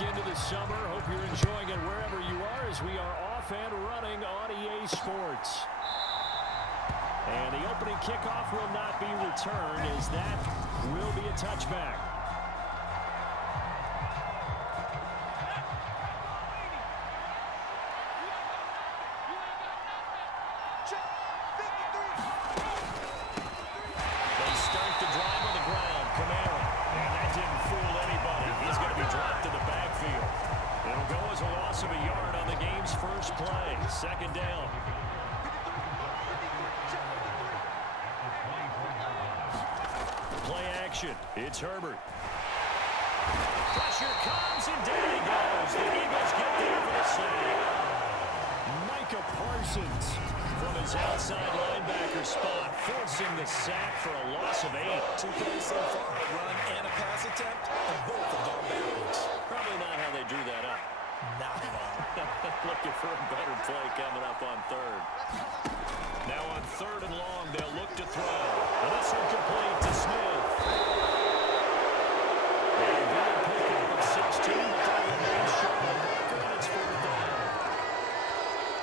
back into the summer. Hope you're enjoying it wherever you are as we are off and running on EA Sports. And the opening kickoff will not be returned as that will be a touchback. They start the drive on the ground. Kamara. And that didn't fool anybody. He's going to be dropped in the backfield. It'll go as a loss of a yard on the game's first play. Second down. Play action. It's Herbert. Pressure comes and down he goes. The Eagles get there for the sack. Micah Parsons from his outside linebacker spot, forcing the sack for a loss of 8. 2 plays so far, a run and a pass attempt, and both have gone backwards. Probably not how they drew that up. Not at all. Looking for a better play coming up on third. Now on third and long, they'll look to throw. And this one complete to Smith. And big pickup of 16, but that remains short of the marker, and it's fourth down.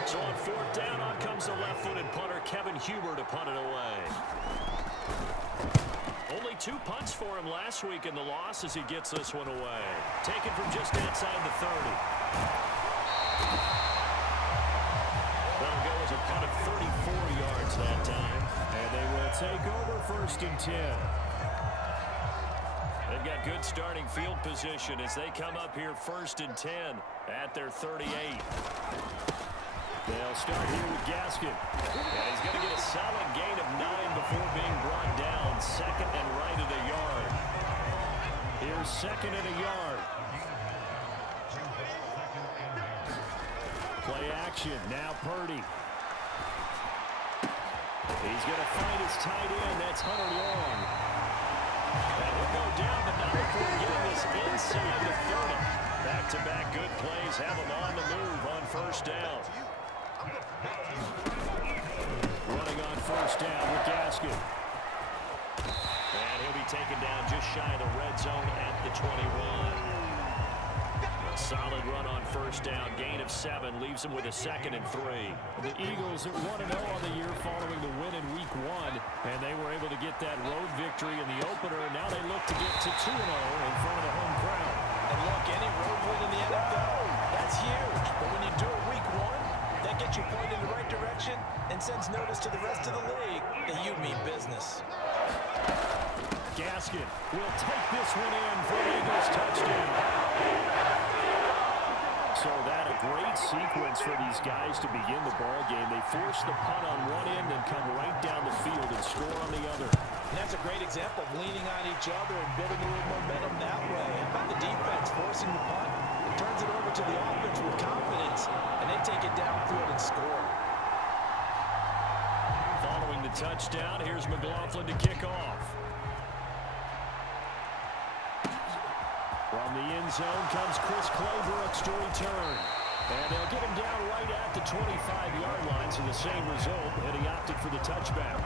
So on fourth down, on comes the left-footed punter, Kevin Huber, to punt it away. Only 2 punts for him last week in the loss as he gets this one away. Taken from just outside the 30. That'll go as a punt of 34 yards that time. And they will take over first and 10. They've got good starting field position as they come up here first and 10 at their 38. They'll start here with Gaskin. And he's going to get a solid gain of 9 before being brought down. Second and right at a yard. Here's second and a yard. Play action. Now Purdy. He's going to find his tight end. That's Hunter Long. And he'll go down, but not before getting this inside the 30. Back-to-back good plays have him on the move on first down. Running on first down with Gaskin. And he'll be taken down just shy of the red zone at the 21. A solid run on first down. Gain of 7 leaves him with a second and 3. The Eagles are 1-0 on the year following the win in week 1. And they were able to get that road victory in the opener. And now they look to get to 2-0 in front of the home crowd. And look, any road win in the NFL, that's huge. But when you do it week 1, that gets you pointed in the right direction and sends notice to the rest of the league that you mean business. Gaskin will take this one in for an Eagles touchdown. So that a great sequence for these guys to begin the ball game. They force the punt on one end and come right down the field and score on the other. And that's a great example of leaning on each other and building a little momentum that way. How about the defense forcing the punt? It turns it over to the offense with confidence, and they take it downfield and score. Following the touchdown, here's McLaughlin to kick off. From the end zone comes Chris Claybrooks to return. And they'll get him down right at the 25-yard line, so the same result, and he opted for the touchback.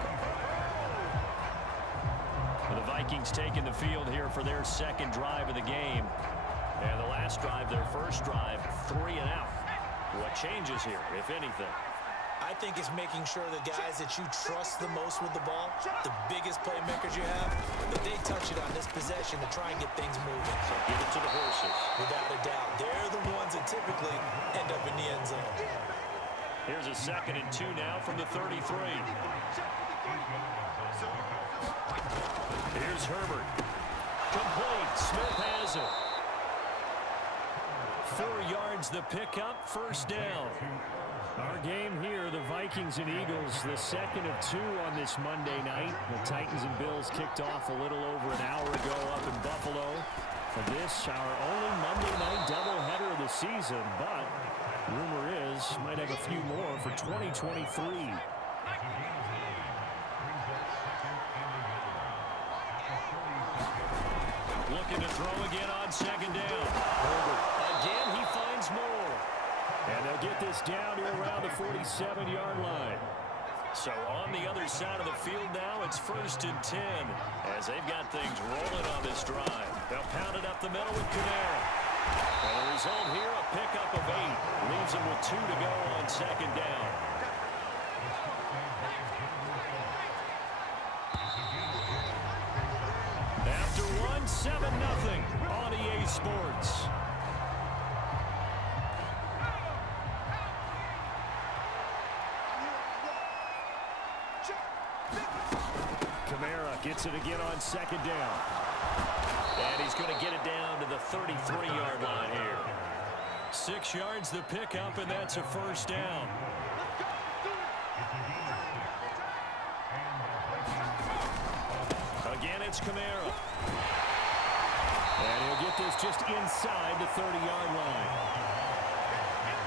And the Vikings taking the field here for their second drive of the game. And the last drive, their first drive, 3 and out. What changes here, if anything? I think it's making sure the guys that you trust the most with the ball, the biggest playmakers you have, that they touch it on this possession to try and get things moving. So give it to the horses. Without a doubt. They're the ones that typically end up in the end zone. Here's a second and 2 now from the 33. Here's Herbert. Complete. Smith has it. 4 yards the pickup, first down. Our game here, the Vikings and Eagles, the second of 2 on this Monday night. The Titans and Bills kicked off a little over an hour ago up in Buffalo. For this, our only Monday night doubleheader of the season, but rumor is might have a few more for 2023. Looking to throw again on second down. Herbert. Again, he finds more. And they'll get this down to around the 47-yard line. So on the other side of the field now, it's first and 10 as they've got things rolling on this drive. They'll pound it up the middle with Kamara. And the result here, a pickup of 8. Leaves them with 2 to go on second down. After one, 7-0 on EA Sports. Kamara gets it again on second down. And he's going to get it down to the 33-yard line here. 6 yards the pickup, and that's a first down. Again, it's Kamara. And he'll get this just inside the 30-yard line.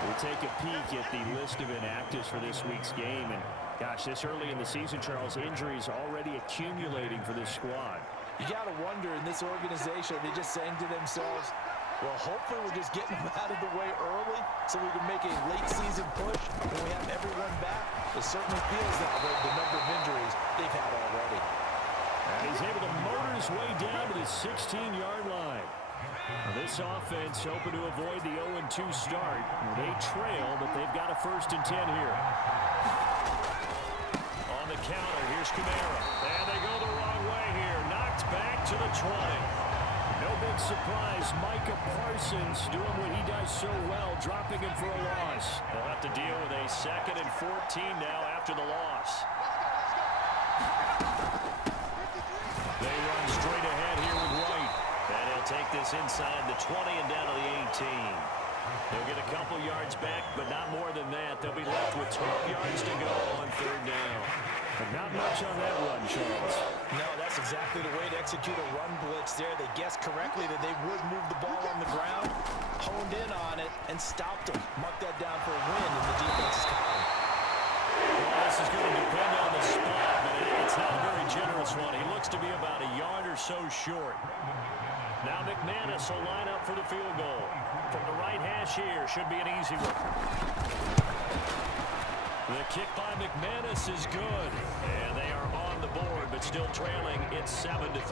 We'll take a peek at the list of inactives for this week's game. And, gosh, this early in the season, Charles, injuries already accumulating for this squad. You got to wonder, in this organization, they're just saying to themselves, well, hopefully we're just getting them out of the way early so we can make a late-season push when we have everyone back. It certainly feels that way, the number of injuries they've had already. And he's able to motor his way down to the 16-yard line. Now this offense hoping to avoid the 0-2 start. They trail, but they've got a 1st and 10 here. On the counter, here's Kamara. And they go the wrong way here. Knocked back to the 20. No big surprise. Micah Parsons doing what he does so well, dropping him for a loss. They'll have to deal with a 2nd and 14 now after the loss. They run straight ahead here with White. And he'll take this inside the 20 and down to the 18. They'll get a couple yards back, but not more than that. They'll be left with 12 yards to go on 3rd down. But not much on that run, Charles. No, that's exactly the way to execute a run blitz there. They guessed correctly that they would move the ball on the ground, honed in on it, and stopped them. Mark that down for a win in the defense's column. Well, this is going to depend on the spot, but it's not a very generous one. He looks to be about a yard or so short. Now McManus will line up for the field goal. From the right hash here, should be an easy one. The kick by McManus is good. And they are on the board, but still trailing. It's 7-3.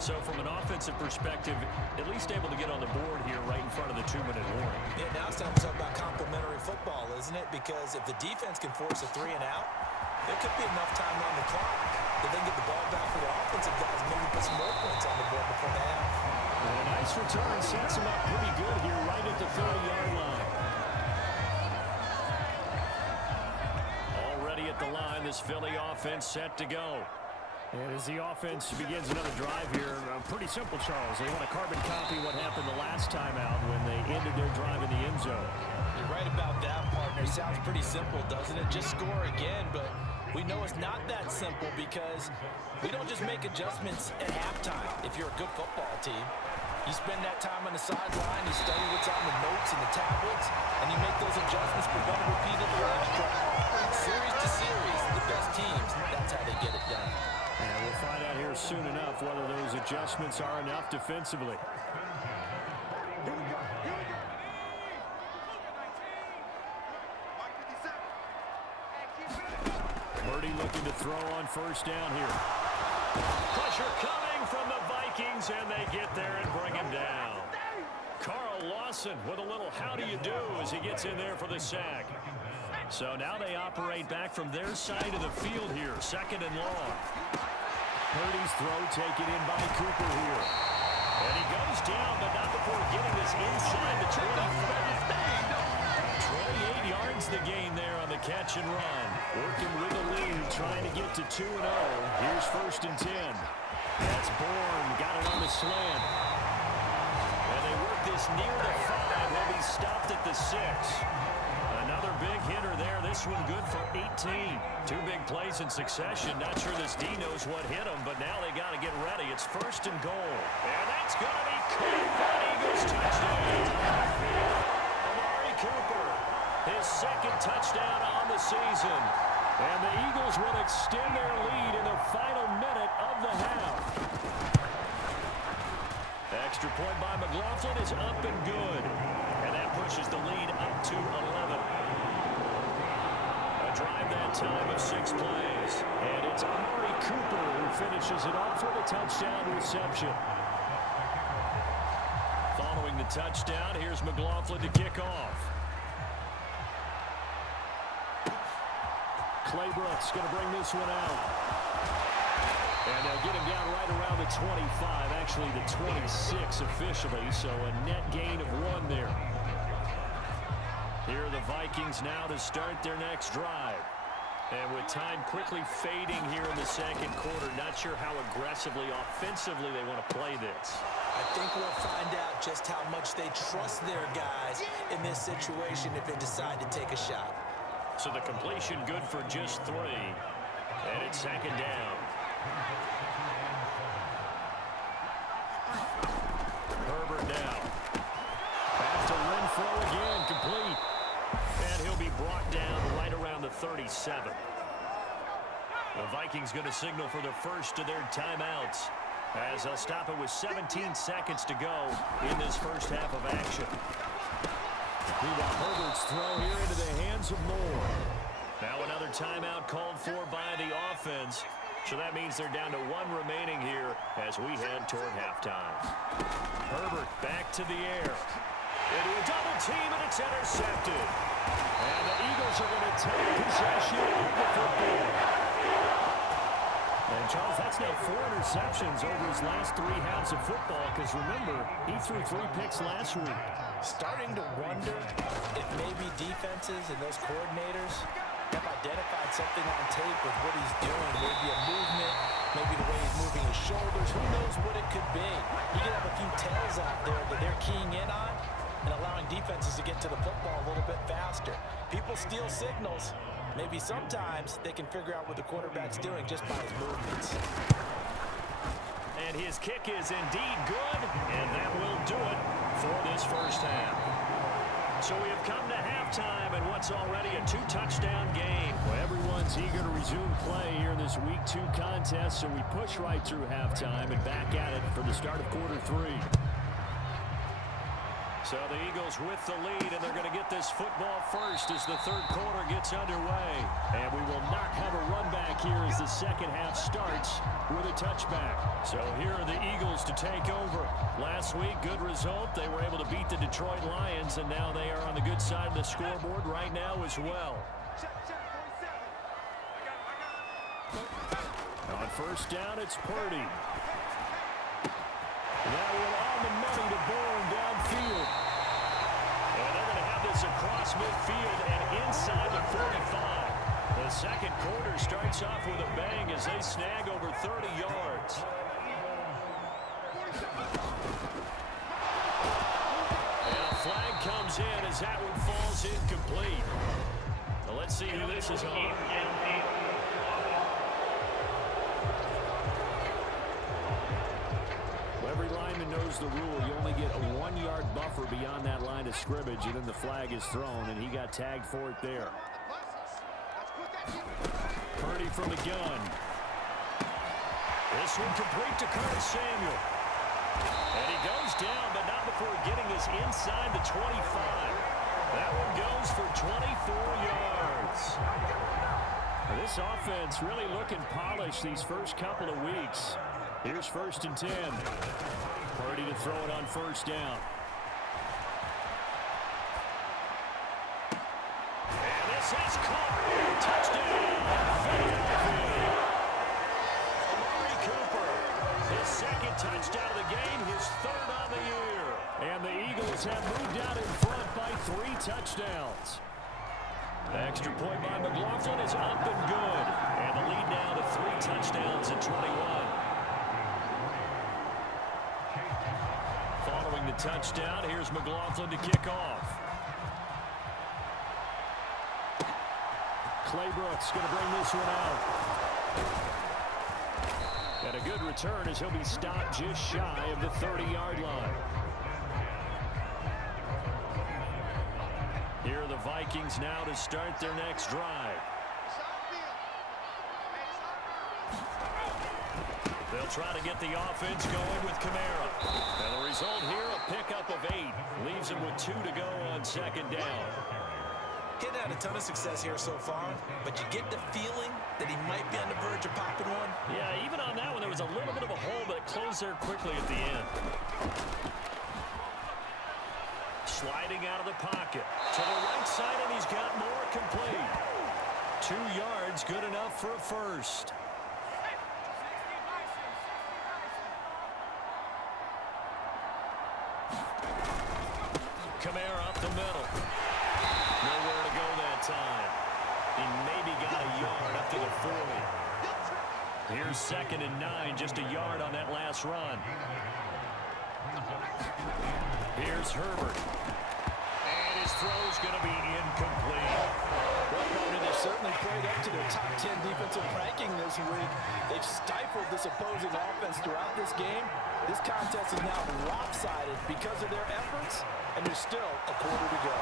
So from an offensive perspective, at least able to get on the board here right in front of the 2-minute warning. Yeah, now it's time to talk about complementary football, isn't it? Because if the defense can force a 3 and out, there could be enough time on the clock that they can get the ball back for the offensive guys and maybe put some more points on the board before they have. And a nice return sets him up pretty good here right at the 30-yard line. Already at the line, this Philly offense set to go. And as the offense begins another drive here, pretty simple, Charles. They want to carbon copy what happened the last time out when they ended their drive in the end zone. You're right about that, partner. Sounds pretty simple, doesn't it? Just score again, but we know it's not that simple because we don't just make adjustments at halftime if you're a good football team. You spend that time on the sideline, you study what's on the notes and the tablets, and you make those adjustments prevent a repeat of the last drive. Series to series, the best teams, that's how they get it done. And we'll find out here soon enough whether those adjustments are enough defensively. Birdie looking to throw on 1st down here. Pressure coming from the Vikings, and they get there and bring him down. Carl Lawson with a little how do you do as he gets in there for the sack. So now they operate back from their side of the field here, 2nd and long. Purdy's throw taken in by Cooper here. And he goes down, but not before getting this inside the 25. 28 yards the gain there on the catch and run. Working with the lead, trying to get to 2-0. Here's 1st and 10. That's Bourne, got it on the slant. And they work this near the 5. He'll be stopped at the 6. Another big hitter there. This one good for 18. 2 big plays in succession. Not sure this D knows what hit him, but now they got to get ready. It's 1st and goal. And that's going to be caught by Eagles touchdown. Amari Cooper, his 2nd touchdown on the season. And the Eagles will extend their lead in the final minute of the half. Extra point by McLaughlin is up and good. And that pushes the lead up to 11. A to drive that time of 6 plays. And it's Amari Cooper who finishes it off with a touchdown reception. Following the touchdown, here's McLaughlin to kick off. Claybrooks going to bring this one out. And they'll get him down right around the 25, actually the 26 officially, so a net gain of 1 there. Here are the Vikings now to start their next drive. And with time quickly fading here in the second quarter, not sure how aggressively, offensively they want to play this. I think we'll find out just how much they trust their guys in this situation if they decide to take a shot. So the completion good for just 3. And it's second down. Herbert now. Back to Renfro again, complete. And he'll be brought down right around the 37. The Vikings going to signal for the first of their timeouts, as they'll stop it with 17 seconds to go in this first half of action. Meanwhile, Herbert's throw here into the hands of Moore. Now another timeout called for by the offense. So that means they're down to 1 remaining here as we head toward halftime. Herbert back to the air. Into a double team, and it's intercepted. And the Eagles are going to take possession of the football. And Charles, that's now 4 interceptions over his last 3 halves of football, because remember, he threw 3 picks last week. Starting to wonder if maybe defenses and those coordinators have identified something on tape with what he's doing. Maybe a movement, maybe the way he's moving his shoulders. Who knows what it could be? You could have a few tells out there that they're keying in on and allowing defenses to get to the football a little bit faster. People steal signals. Maybe sometimes they can figure out what the quarterback's doing just by his movements. And his kick is indeed good, and that will do it for this first half. So we have come to halftime in what's already a 2-touchdown game. Well, everyone's eager to resume play here in this Week 2 contest, so we push right through halftime and back at it for the start of quarter 3. So the Eagles with the lead, and they're going to get this football first as the third quarter gets underway. And we will not have a run back here as the second half starts with a touchback. So here are the Eagles to take over. Last week, good result. They were able to beat the Detroit Lions, and now they are on the good side of the scoreboard right now as well. On first down, it's Purdy. That one on the money to Bourne downfield. And they're going to have this across midfield and inside the 45. The second quarter starts off with a bang as they snag over 30 yards. And a flag comes in as that one falls incomplete. Now let's see who this is on. Every lineman knows the rule. You only get a 1-yard buffer beyond that line of scrimmage, and then the flag is thrown, and he got tagged for it there. Purdy from the gun. This one complete to Curtis Samuel. And he goes down, but not before getting this inside the 25. That one goes for 24 yards. This offense really looking polished these first couple of weeks. Here's first and 10. Purdy to throw it on first down. And this is caught. Touchdown. Amari Cooper. His second touchdown of the game, his third on the year. And the Eagles have moved out in front by 3 touchdowns. The extra point by McLaughlin is up and good. And the lead now to 3 touchdowns at 21. Following the touchdown, here's McLaughlin to kick off. Claybrooks going to bring this one out. And a good return as he'll be stopped just shy of the 30-yard line. Here are the Vikings now to start their next drive. They'll try to get the offense going with Kamara. And the result here, a pickup of 8. Leaves him with 2 to go on second down. He's had a ton of success here so far, but you get the feeling that he might be on the verge of popping one. Yeah, even on that one, there was a little bit of a hole, but it closed there quickly at the end. Sliding out of the pocket to the right side, and he's got more complete. 2 yards, good enough for a first. Kamara up the middle. Nowhere to go that time. He maybe got a yard up to the 40. Here's 2nd and 9, just a yard on that last run. Here's Herbert. And his throw's going to be incomplete. Well, partner, they've certainly played up to their top 10 defensive ranking this week. They've stifled this opposing offense throughout this game. This contest is now lopsided because of their efforts, and there's still a quarter to go.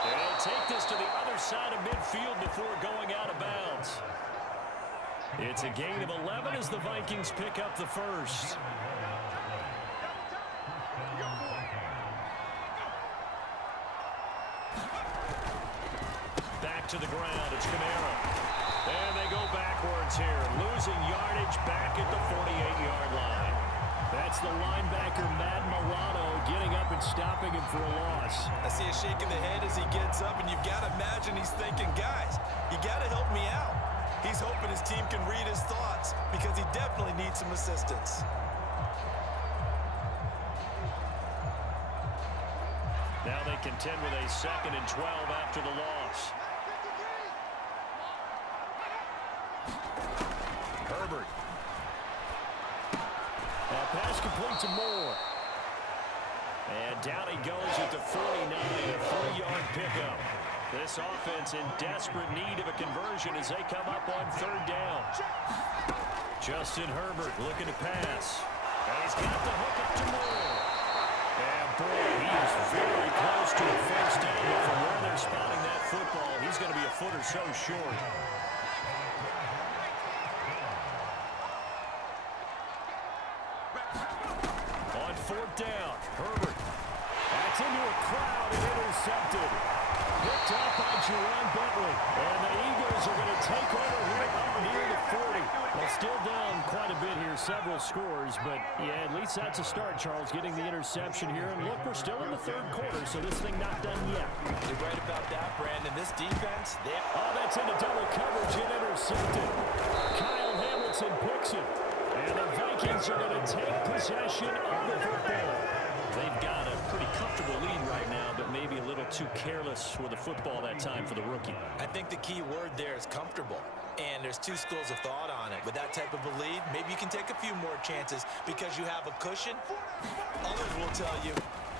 They'll take this to the other side of midfield before going out of bounds. It's a gain of 11 as the Vikings pick up the first. Back to the ground. It's Kamara. And they go backwards here. Losing yardage back at the 48-yard line. That's the linebacker, Madden NFL, getting up and stopping him for a loss. I see a shake in the head as he gets up, and you've got to imagine he's thinking, guys, you got to help me out. He's hoping his team can read his thoughts because he definitely needs some assistance. Now they contend with a 2nd and 12 after the loss. Herbert. Pass complete to Moore. And down he goes at the 49, a 3-yard pickup. This offense in desperate need of a conversion as they come up on 3rd down. Justin Herbert looking to pass. And he's got the hook up to Moore. And boy, he is very close to a first down, but from where they're spotting that football, he's going to be a foot or so short. On 4th down, Herbert. That's into a crowd and intercepted. Picked up by Jerron Bentley. And the Eagles are going to take over here up near the 40. Well, still down quite a bit here, several scores. But, yeah, at least that's a start, Charles, getting the interception here. And look, we're still in the 3rd quarter, so this thing not done yet. You're right about that, Brandon. This defense, oh, that's into double coverage and intercepted. Kyle Hamilton picks it. And the Vikings are going to take possession of the football. They've got a pretty comfortable lead right now, but maybe a little too careless with the football that time for the rookie. I think the key word there is comfortable. And there's 2 schools of thought on it. With that type of a lead, maybe you can take a few more chances because you have a cushion. Others will tell you,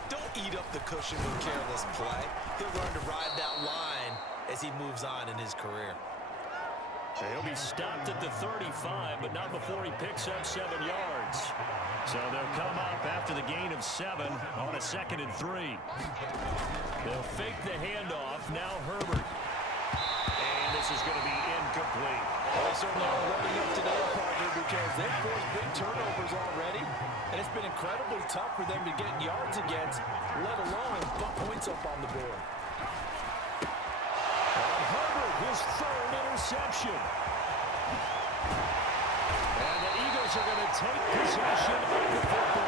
don't eat up the cushion with careless play. He'll learn to ride that line as he moves on in his career. He'll be stopped at the 35, but not before he picks up 7 yards. So they'll come up after the gain of 7 on a 2nd and 3. They'll fake the handoff. Now Herbert. And this is going to be incomplete. Well, they certainly are loading up today, partner, because they've forced big turnovers already. And it's been incredibly tough for them to get yards against, let alone put points up on the board. Herbert, his 3rd interception. And the Eagles are going to take possession of the football.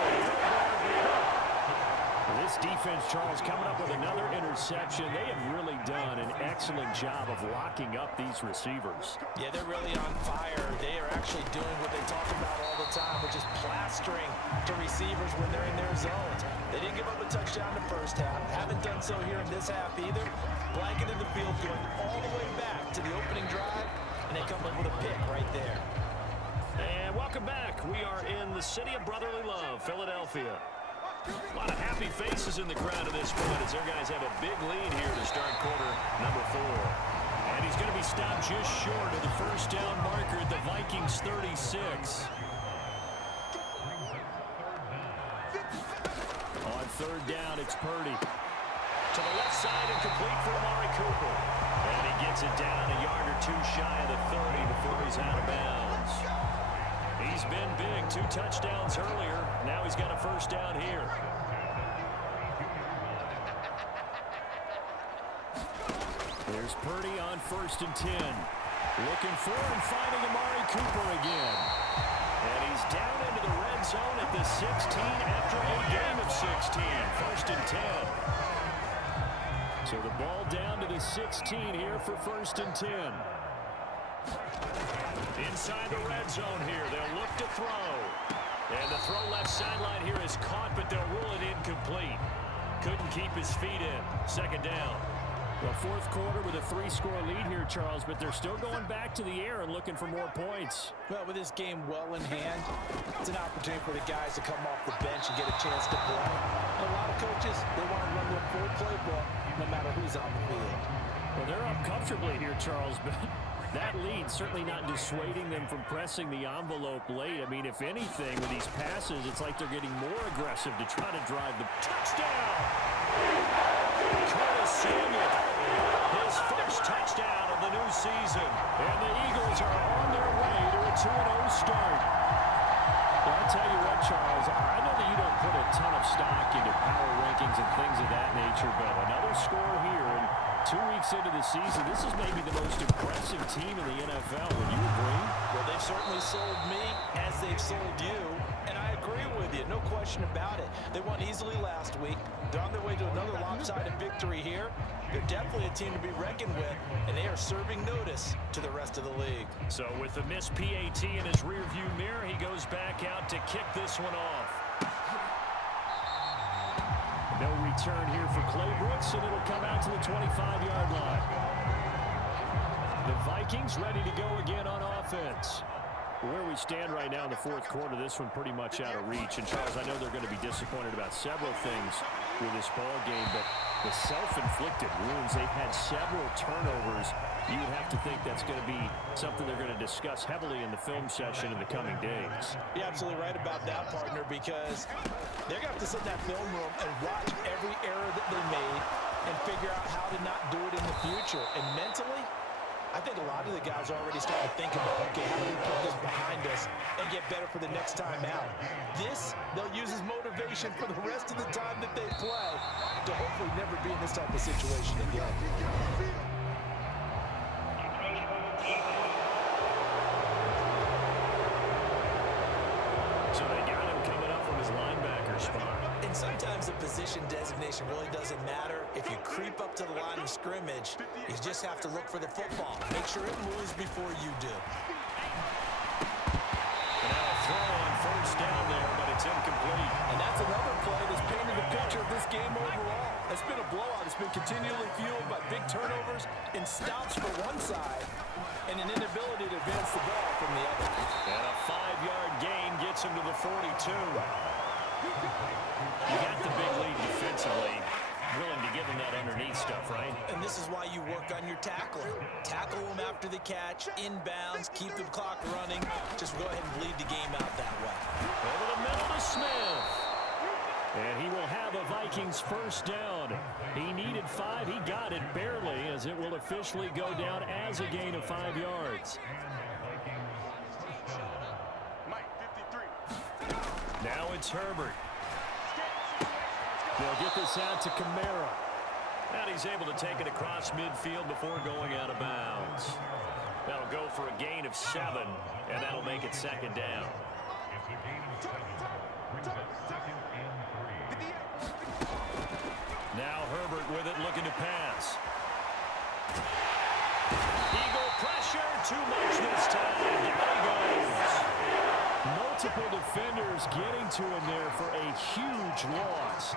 This defense, Charles, coming up with another interception. They have really done an excellent job of locking up these receivers. Yeah, they're really on fire. They are actually doing what they talk about all the time, which is plastering to receivers when they're in their zones. They didn't give up a touchdown in the first half. Haven't done so here in this half either. Blanketed the field going all the way back to the opening drive, and they come up with a pick right there. And welcome back. We are in the city of brotherly love, Philadelphia. A lot of happy faces in the crowd at this point as their guys have a big lead here to start quarter number 4. And he's going to be stopped just short of the first down marker at the Vikings 36. On 3rd down, it's Purdy. To the left side and complete for Amari Cooper. And he gets it down a yard or 2 shy of the 30 before he's out of bounds. He's been big, 2 touchdowns earlier. Now he's got a first down here. Here's Purdy on 1st and 10. Looking for and finding Amari Cooper again. And he's down into the red zone at the 16 after a game of 16. 1st and 10. So the ball down to the 16 here for 1st and 10. Inside the red zone here. They'll look to throw. And the throw left sideline here is caught, but they'll rule it incomplete. Couldn't keep his feet in. 2nd down. Well, 4th quarter with a 3-score lead here, Charles, but they're still going back to the air and looking for more points. Well, with this game well in hand, it's an opportunity for the guys to come off the bench and get a chance to play. And a lot of coaches, they want to run their full playbook no matter who's on the field. Well, they're up comfortably here, Charles, but that lead certainly not dissuading them from pressing the envelope late. I mean, if anything, with these passes, it's like they're getting more aggressive to try to drive the touchdown. Curtis Samuel, his first touchdown of the new season. And the Eagles are on their way to a 2-0 start. Well, I'll tell you what, Charles, I know that you don't put a ton of stock into power rankings and things of that nature, but another score here, and 2 weeks into the season, this is maybe the most impressive team in the NFL. Would you agree? Well, they've certainly sold me as they've sold you, and I agree with you, no question about it. They won easily last week. They're on their way to another lopsided victory here. They're definitely a team to be reckoned with, and they are serving notice to the rest of the league. So with the missed PAT in his rearview mirror, he goes back out to kick this one off. No return here for Clay Brooks, and it'll come out to the 25-yard line. The Vikings ready to go again on offense. Where we stand right now in the 4th quarter, this one pretty much out of reach. And, Charles, I know they're going to be disappointed about several things with this ball game, but the self-inflicted wounds, they've had several turnovers. You would have to think that's going to be something they're going to discuss heavily in the film session in the coming days. You're absolutely right about that, partner, because they're going to have to sit in that film room and watch every error that they made and figure out how to not do it in the future. And mentally, I think a lot of the guys are already starting to think about, okay, how do we put this behind us and get better for the next time out? This, they'll use as motivation for the rest of the time that they play to hopefully never be in this type of situation again. So they got him coming up from his linebacker spot. And sometimes the position designation really doesn't matter. If you creep up to the line of scrimmage, you just have to look for the football. Make sure it moves before you do. And now a throw on 1st down there, but it's incomplete. And that's another play that's painted the picture of this game overall. It's been a blowout. It's been continually fueled by big turnovers and stops for one side and an inability to advance the ball from the other. And a 5-yard gain gets him to the 42. You got the big lead defensively. Willing to give him that underneath stuff, right? And this is why you work on your tackling. Tackle them after the catch, inbounds, keep the clock running. Just go ahead and bleed the game out that way. Over the middle to Smith. And he will have a Vikings 1st down. He needed 5. He got it barely, as it will officially go down as a gain of 5 yards. Now it's Herbert. They'll get this out to Kamara. And he's able to take it across midfield before going out of bounds. That'll go for a gain of 7, and that'll make it 2nd down. Now Herbert with it, looking to pass. Eagle pressure, too much this time. Down he goes. Multiple defenders getting to him there for a huge loss.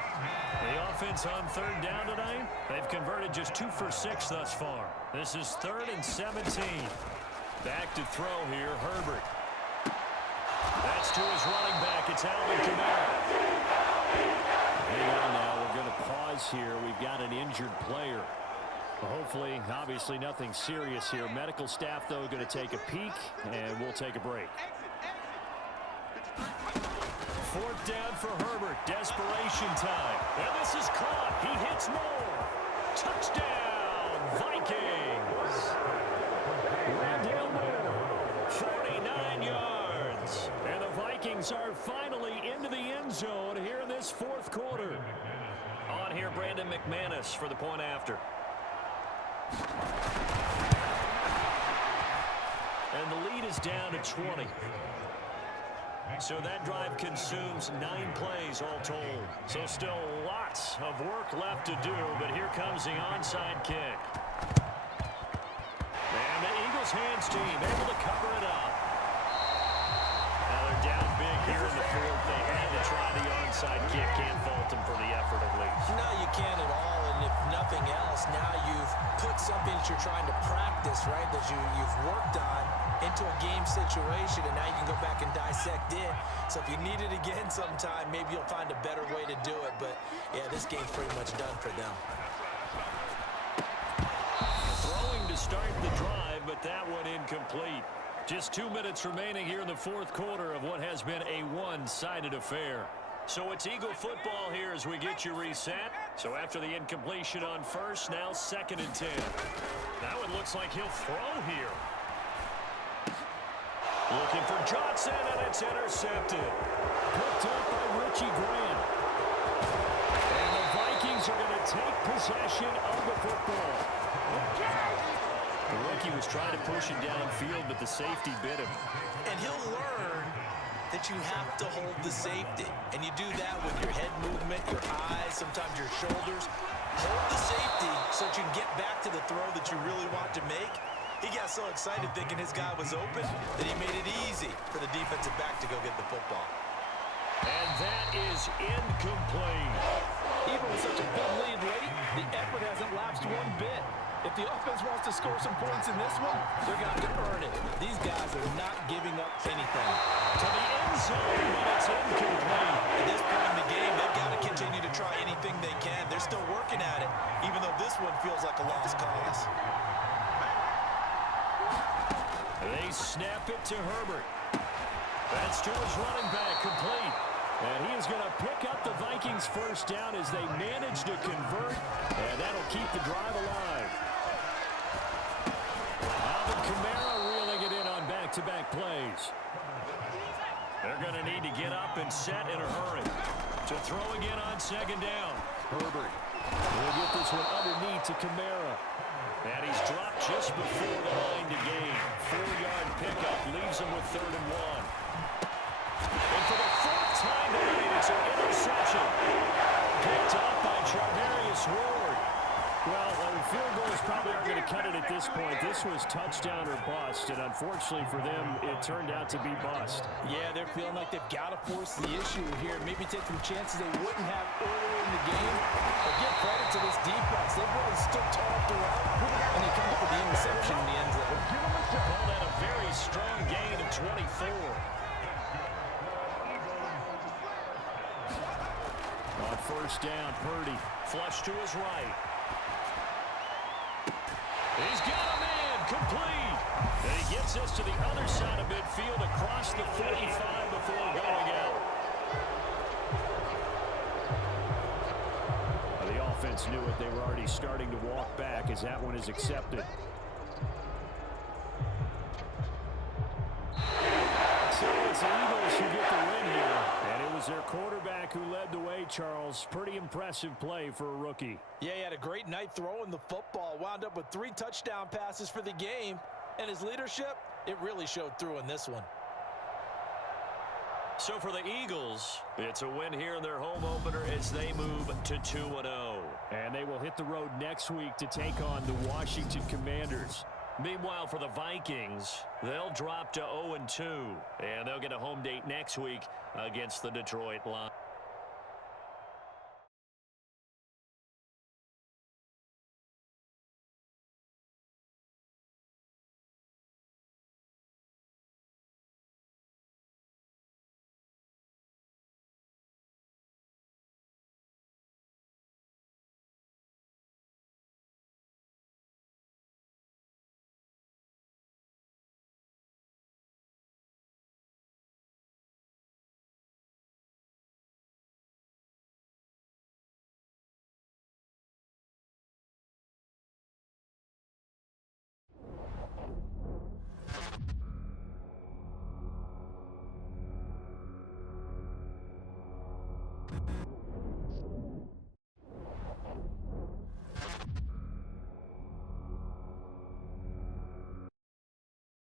The offense on 3rd down tonight, they've converted just 2 for 6 thus far. This is 3rd and 17. Back to throw here, Herbert. That's to his running back. It's Alvin Kamara. Hang on now. We're going to pause here. We've got an injured player. Hopefully, obviously nothing serious here. Medical staff, though, going to take a peek, and we'll take a break. 4th down for Herbert. Desperation time. And this is caught. He hits more. Touchdown, Vikings. Rondale Moore, 49 yards. And the Vikings are finally into the end zone here in this 4th quarter. On here, Brandon McManus for the point after. And the lead is down to 20. So that drive consumes 9 plays all told. So still lots of work left to do, but here comes the onside kick. And the Eagles hands team able to cover it up. Now they're down big here in the fourth. They had to try the onside kick. Can't fault them for the effort at least. No, you can't at all. And if nothing else, now you've put something that you're trying to practice, right, that you've worked on into a game situation, and now you can go back and dissect it. So if you need it again sometime, maybe you'll find a better way to do it. But, yeah, this game's pretty much done for them. Throwing to start the drive, but that one incomplete. Just 2 minutes remaining here in the fourth quarter of what has been a one-sided affair. So it's Eagle football here as we get you reset. So after the incompletion on first, now 2nd and 10. That one looks like he'll throw here. Looking for Johnson, and it's intercepted. Picked up by Richie Grant. And the Vikings are going to take possession of the football. The rookie was trying to push him downfield, but the safety bit him. And he'll learn that you have to hold the safety. And you do that with your head movement, your eyes, sometimes your shoulders. Hold the safety so that you can get back to the throw that you really want to make. He got so excited thinking his guy was open that he made it easy for the defensive back to go get the football. And that is incomplete. Even with such a big lead late, the effort hasn't lapsed one bit. If the offense wants to score some points in this one, they're going to have to earn it. These guys are not giving up anything. To the end zone, but it's incomplete. At this point in the game, they've got to continue to try anything they can. They're still working at it, even though this one feels like a lost cause. They snap it to Herbert. That's to his running back, complete. And he is going to pick up the Vikings' first down as they manage to convert, and that'll keep the drive alive. Alvin Kamara reeling it in on back-to-back plays. They're going to need to get up and set in a hurry. To throw again on 2nd down. Herbert will get this one underneath to Kamara. And he's dropped just before the line to gain. 4-yard pickup leaves him with 3rd and 1. And for the 4th time tonight, it's an interception. Picked up by Charvarius Ward. Well, the field goals probably aren't going to cut it at this point. This was touchdown or bust, and unfortunately for them, it turned out to be bust. Yeah, they're feeling like they've got to force the issue here. Maybe take some chances they wouldn't have earlier in the game. But give credit to this defense. They've really stood tall throughout, and they come up with the interception in the end zone. Call that a very strong gain of 24. On 1st down, Purdy flush to his right. He's got a man, complete. And he gets us to the other side of midfield across the 45 before going out. The offense knew it. They were already starting to walk back as that one is accepted. So it's the Eagles who get the win here. And it was their quarterback who led the way, Charles. Pretty impressive play for a rookie. Yeah, he had a great night throwing the football. Wound up with 3 touchdown passes for the game. And his leadership, it really showed through in this one. So for the Eagles, it's a win here in their home opener as they move to 2-0. And they will hit the road next week to take on the Washington Commanders. Meanwhile, for the Vikings, they'll drop to 0-2. And they'll get a home date next week against the Detroit Lions.